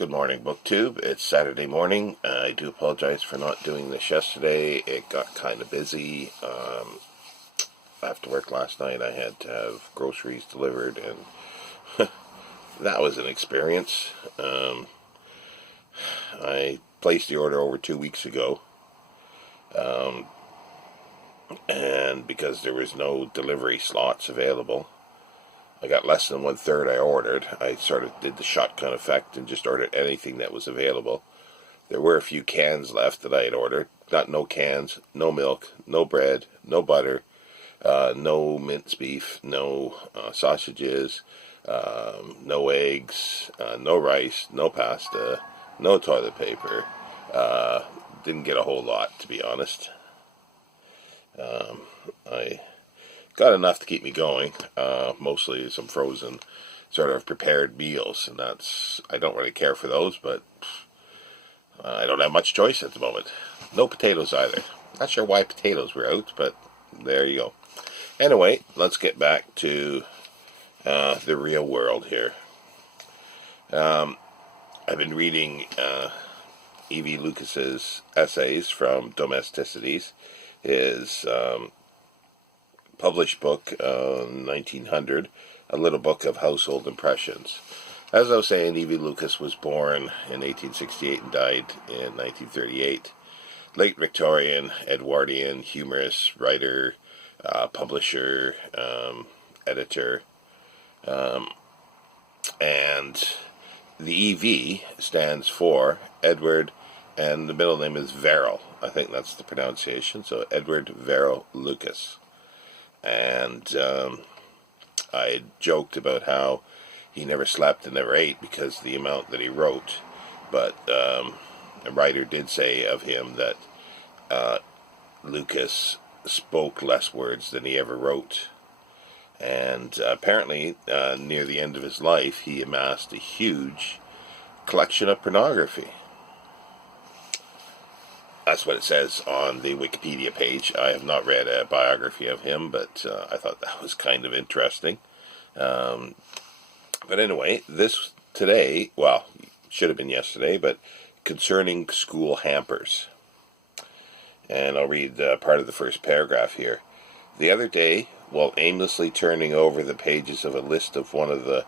Good morning, BookTube. It's Saturday morning. I do apologize for not doing this yesterday. It got kind of busy. After work last night, I had to have groceries delivered, and that was an experience. I placed the order over 2 weeks ago, and because there was no delivery slots available, I got less than 1/3 I ordered. I sort of did the shotgun effect and just ordered anything that was available. There were a few cans left that I had ordered. No cans, no milk, no bread, no butter, no mince beef, no sausages, no eggs, no rice, no pasta, no toilet paper. Didn't get a whole lot, to be honest. I got enough to keep me going, mostly some frozen sort of prepared meals, and I don't really care for those, but I don't have much choice at the moment. No potatoes either. Not sure why potatoes were out, but there you go. Anyway, let's get back to the real world here. I've been reading E.V. Lucas's essays from Domesticities, his published book, 1900, A Little Book of Household Impressions. As I was saying, E.V. Lucas was born in 1868 and died in 1938. Late Victorian, Edwardian, humorist, writer, publisher, editor. And the E.V. stands for Edward, and the middle name is Verrrall. I think that's the pronunciation. So Edward Verrrall Lucas. And I joked about how he never slept and never ate because of the amount that he wrote. But a writer did say of him that Lucas spoke less words than he ever wrote. And apparently, near the end of his life, he amassed a huge collection of pornography. That's what it says on the Wikipedia page. I have not read a biography of him, but I thought that was kind of interesting. But anyway, this today, well, should have been yesterday, but concerning School-Hampers. And I'll read part of the first paragraph here. The other day, while aimlessly turning over the pages of a list of one of the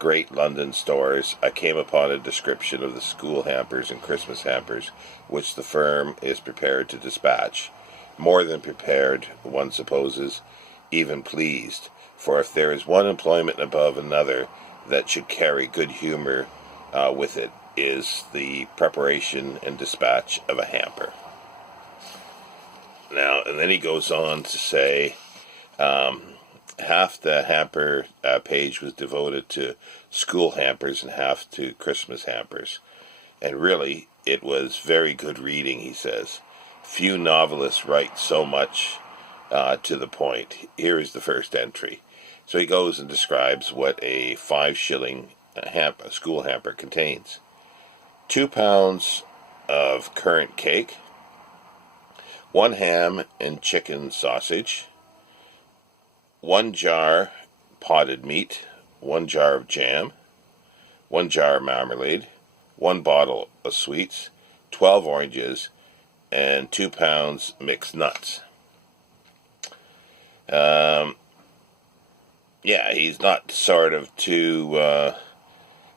great London stores, I came upon a description of the school-hampers and Christmas hampers which the firm is prepared to dispatch. More than prepared, one supposes, even pleased, for if there is one employment above another that should carry good humor with it, is the preparation and dispatch of a hamper. Now, and then he goes on to say, half the hamper page was devoted to school hampers and half to Christmas hampers. And really, it was very good reading, he says. Few novelists write so much to the point. Here is the first entry. So he goes and describes what a 5-shilling school hamper contains. 2 pounds of currant cake, 1 ham and chicken sausage, 1 jar potted meat, 1 jar of jam, 1 jar of marmalade, 1 bottle of sweets, 12 oranges, and 2 pounds mixed nuts. Yeah, he's not sort of too,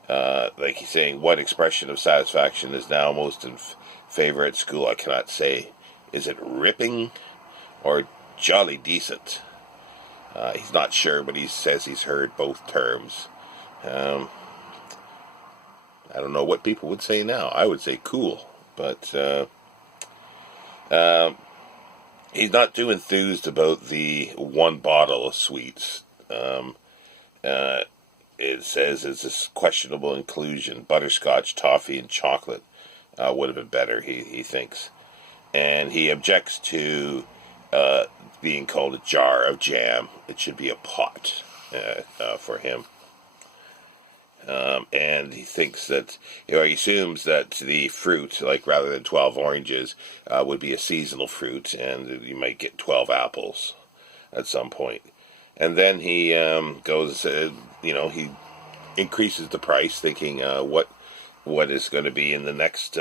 like he's saying, what expression of satisfaction is now most in favor at school? I cannot say. Is it ripping or jolly decent? He's not sure, but he says he's heard both terms. I don't know what people would say now. I would say cool, but he's not too enthused about the 1 bottle of sweets. It says it's a questionable inclusion. Butterscotch, toffee, and chocolate would have been better, he thinks. And he objects to being called a jar of jam. It should be a pot for him. And he thinks that, he assumes that the fruit, like rather than 12 oranges, would be a seasonal fruit, and you might get 12 apples at some point. And then he goes, he increases the price, thinking, what what is going to be in the next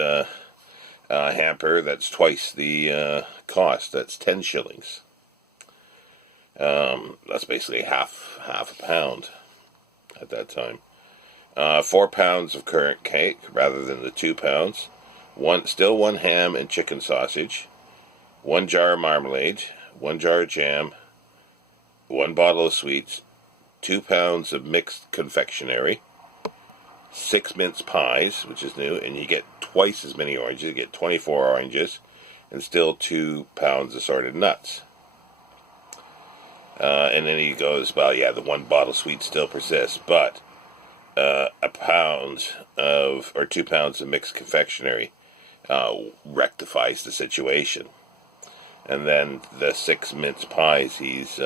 hamper that's twice the cost. That's 10 shillings. That's basically half a pound at that time. 4 pounds of currant cake rather than the 2 pounds. Still one ham and chicken sausage. 1 jar of marmalade. 1 jar of jam. 1 bottle of sweets. 2 pounds of mixed confectionery. 6 mince pies, which is new, and you get twice as many oranges. You get 24 oranges, and still 2 pounds assorted nuts. And then he goes, well, yeah, the 1 bottle sweet still persists, but a pound or 2 pounds of mixed confectionery rectifies the situation. And then the 6 mince pies, he's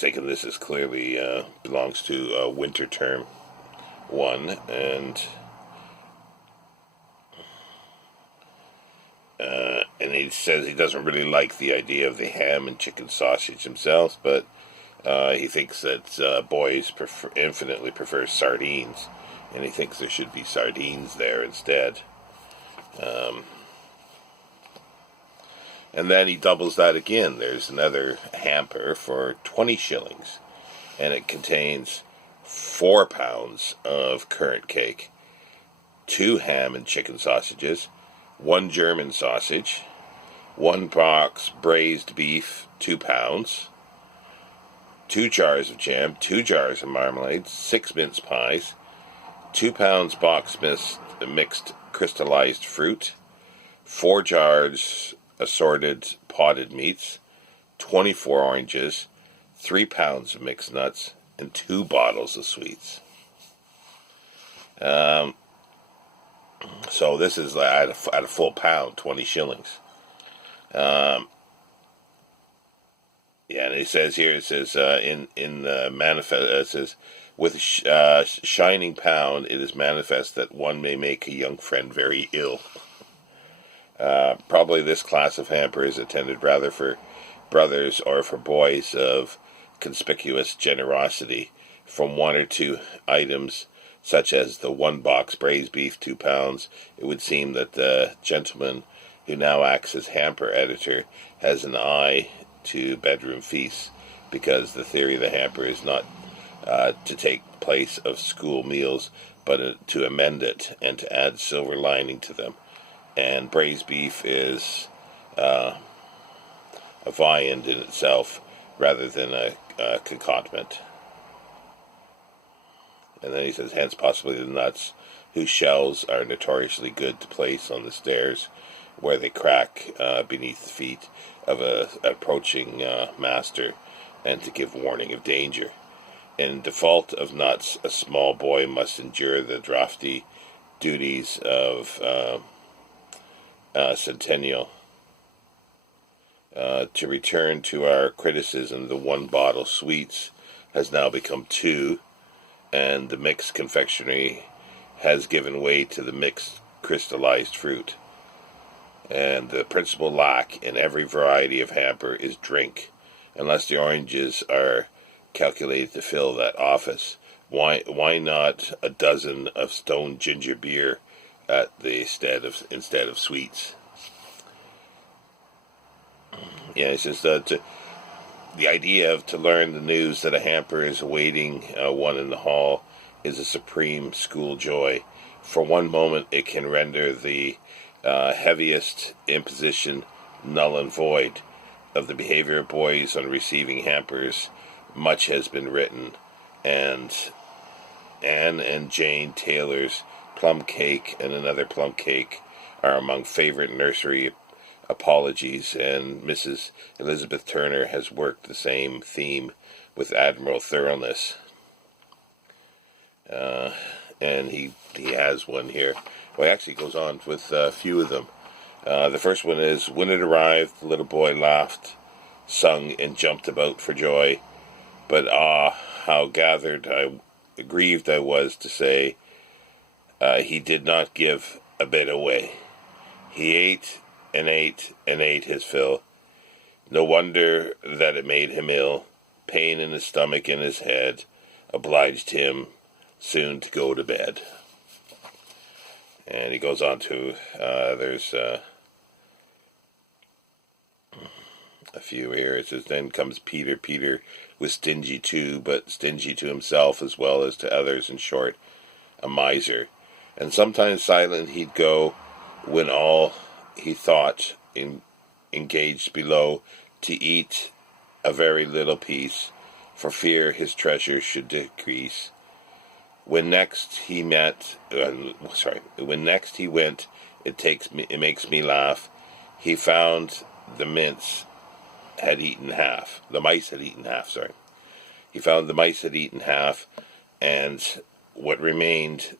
thinking this is clearly belongs to a winter term one, and he says he doesn't really like the idea of the ham and chicken sausage himself, but he thinks that boys infinitely prefer sardines, and he thinks there should be sardines there instead. And then he doubles that again. There's another hamper for 20 shillings, and it contains 4 pounds of currant cake, 2 ham and chicken sausages, 1 German sausage, 1 box braised beef, 2 pounds, 2 jars of jam, 2 jars of marmalade, 6 mince pies, 2 pounds box mixed crystallized fruit, 4 jars assorted potted meats, 24 oranges, 3 pounds of mixed nuts, and 2 bottles of sweets. So this is at a full pound, 20 shillings. Yeah, and it says here, in the manifest, it says, with a shining pound, it is manifest that one may make a young friend very ill. Probably this class of hamper is intended rather for brothers or for boys of conspicuous generosity. From 1 or 2 items, such as the 1 box braised beef, 2 pounds, it would seem that the gentleman who now acts as hamper editor has an eye to bedroom feasts, because the theory of the hamper is not to take place of school meals, but to amend it and to add silver lining to them. And braised beef is a viand in itself rather than a concomitant. And then he says, hence possibly the nuts, whose shells are notoriously good to place on the stairs, where they crack beneath the feet of a approaching master, and to give warning of danger. In default of nuts, a small boy must endure the draughty duties of centennial. To return to our criticism, the 1 bottle sweets has now become 2, and the mixed confectionery has given way to the mixed crystallized fruit. And the principal lack in every variety of hamper is drink, unless the oranges are calculated to fill that office. Why not a dozen of stone ginger beer instead of sweets? Yeah, it's just the idea of to learn the news that a hamper is awaiting one in the hall is a supreme school joy. For one moment, it can render the heaviest imposition null and void. Of the behavior of boys on receiving hampers, much has been written, and Anne and Jane Taylor's plum cake and another plum cake are among favorite nursery apologies, and Mrs. Elizabeth Turner has worked the same theme with admirable thoroughness. And he has one here. Well, he actually goes on with a few of them. The first one is, when it arrived, the little boy laughed, sung, and jumped about for joy. But how grieved I was to say, he did not give a bit away. He ate and ate and ate his fill. No wonder that it made him ill. Pain in his stomach and his head obliged him soon to go to bed. And he goes on to, there's a few here. It says, then comes Peter. Peter was stingy too, but stingy to himself as well as to others. In short, a miser. And sometimes silent he'd go when all he thought engaged below to eat a very little piece, for fear his treasure should decrease. When next he went, it makes me laugh. He found the mice had eaten half. He found the mice had eaten half, and what remained,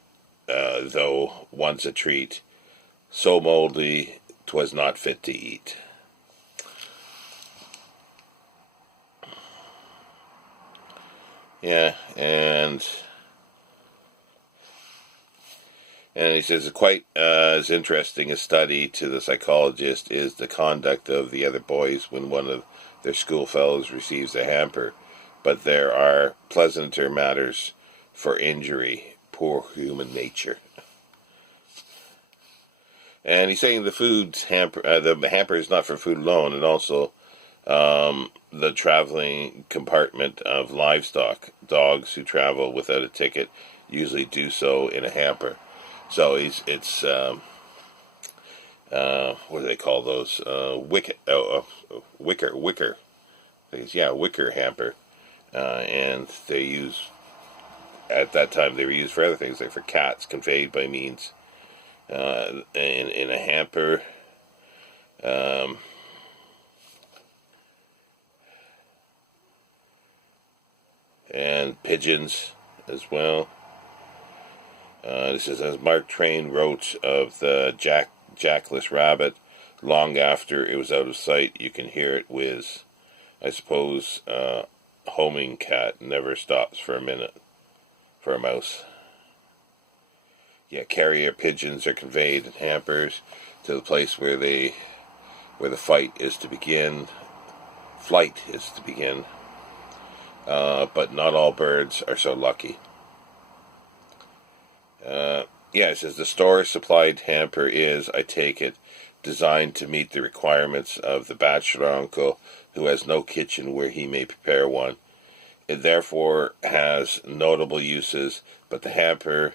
though once a treat, so mouldy 'twas not fit to eat. Yeah, and he says quite as interesting a study to the psychologist is the conduct of the other boys when one of their schoolfellows receives a hamper. But there are pleasanter matters for injury, poor human nature. And he's saying the hamper is not for food alone, and also the traveling compartment of livestock. Dogs who travel without a ticket usually do so in a hamper. So it's what do they call those? Wicker. Wicker hamper. And they use, at that time they were used for other things, like for cats conveyed by means in a hamper. And pigeons as well. This is, as Mark Twain wrote of the jackless rabbit, long after it was out of sight, you can hear it whiz. I suppose homing cat never stops for a minute for a mouse. Yeah, carrier pigeons are conveyed in hampers to the place where the flight is to begin. But not all birds are so lucky. It says the store-supplied hamper is, I take it, designed to meet the requirements of the bachelor uncle who has no kitchen where he may prepare one. It therefore has notable uses, but the hamper,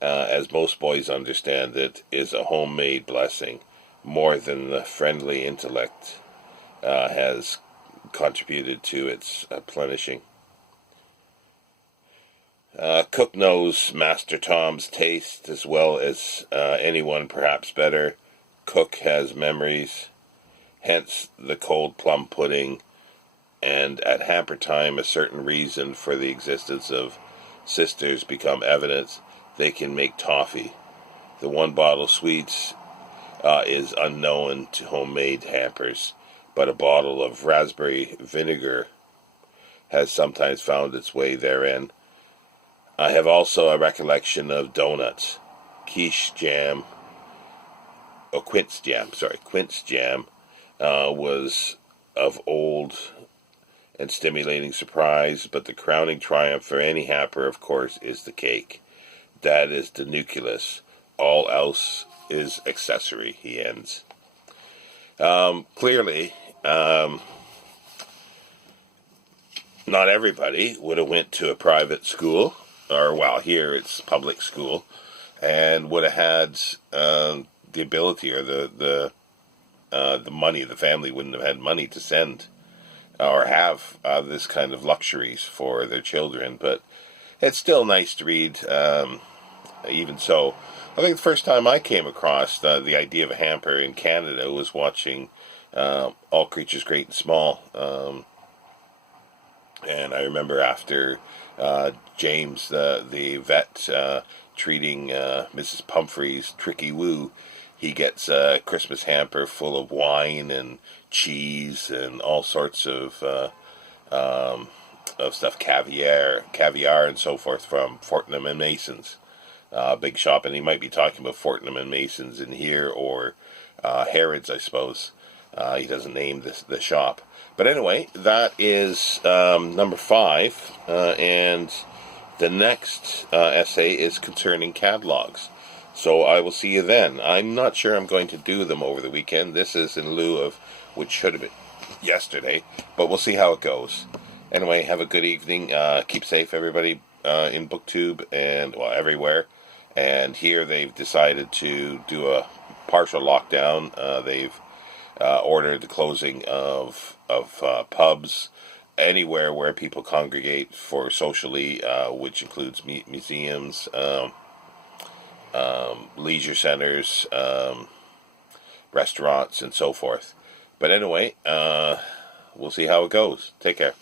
as most boys understand it, is a homemade blessing, more than the friendly intellect has contributed to its plenishing. Cook knows Master Tom's taste as well as anyone, perhaps better. Cook has memories, hence the cold plum pudding, and at hamper time a certain reason for the existence of sisters become evident. They can make toffee. The one bottle sweets is unknown to homemade hampers, but a bottle of raspberry vinegar has sometimes found its way therein. I have also a recollection of donuts, quince jam was of old and stimulating surprise, but the crowning triumph for any hamper, of course, is the cake. That is the nucleus. All else is accessory, he ends. Clearly, not everybody would have went to a private school, or here it's public school, and would have had the ability or the money. The family wouldn't have had money to send or have this kind of luxuries for their children. But it's still nice to read. Even so, I think the first time I came across the idea of a hamper in Canada was watching All Creatures Great and Small. And I remember after James, the vet, treating Mrs. Pumphrey's Tricky Woo, he gets a Christmas hamper full of wine and cheese and all sorts of stuff, caviar and so forth, from Fortnum and Mason's big shop. And he might be talking about Fortnum and Mason's in here, or Harrods, I suppose. He doesn't name the shop. But anyway, that is number 5, and the next essay is concerning catalogs. So I will see you then. I'm not sure I'm going to do them over the weekend. This is in lieu of, which should have been yesterday, but we'll see how it goes. Anyway, have a good evening. Keep safe, everybody, in BookTube and, well, everywhere. And here they've decided to do a partial lockdown. They've ordered the closing of pubs, anywhere where people congregate for socially, which includes museums, leisure centers, restaurants, and so forth. But anyway, we'll see how it goes. Take care.